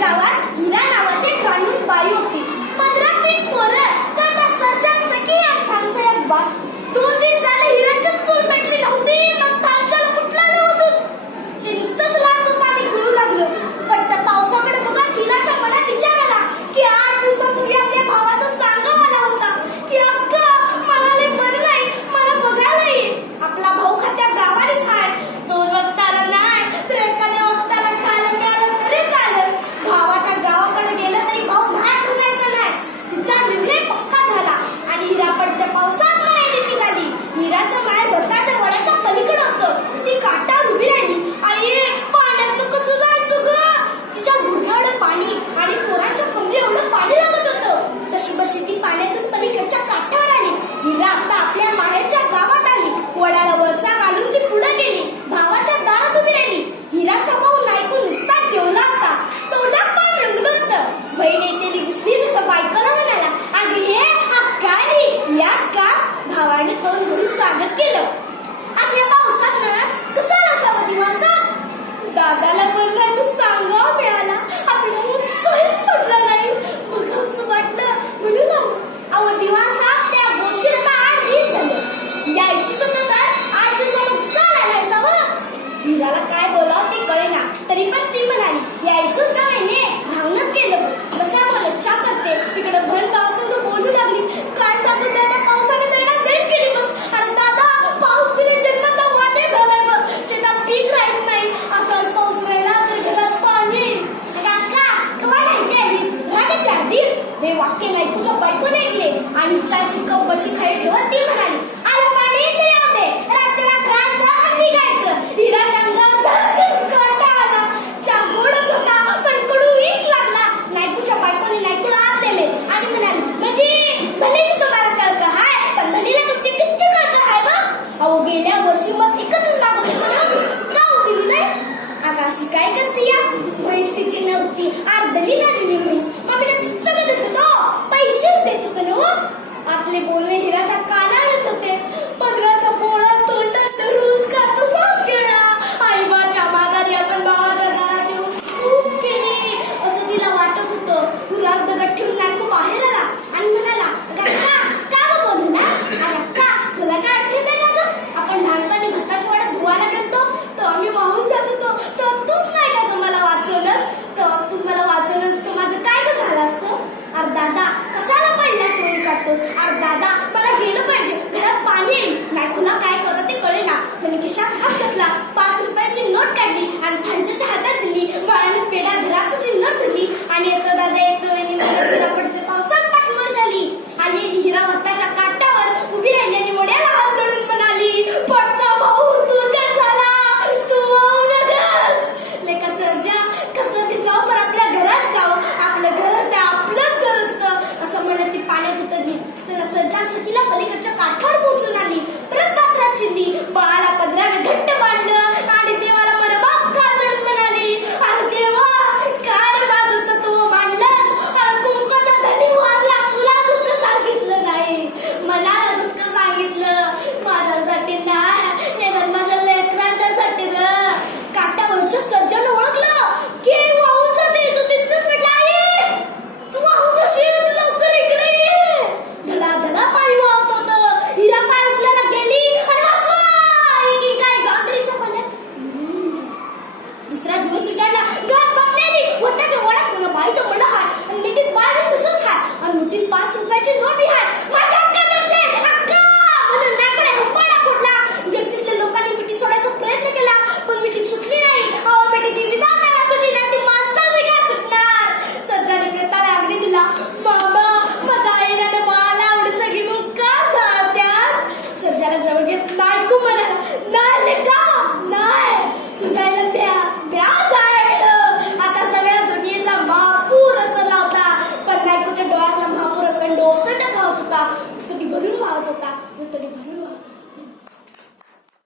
打完 वाक्य नाही. तुझ्या बायकोने ऐकले आणि चाची कप कशी खाई ठेवत ती म्हणाली to let you not be high.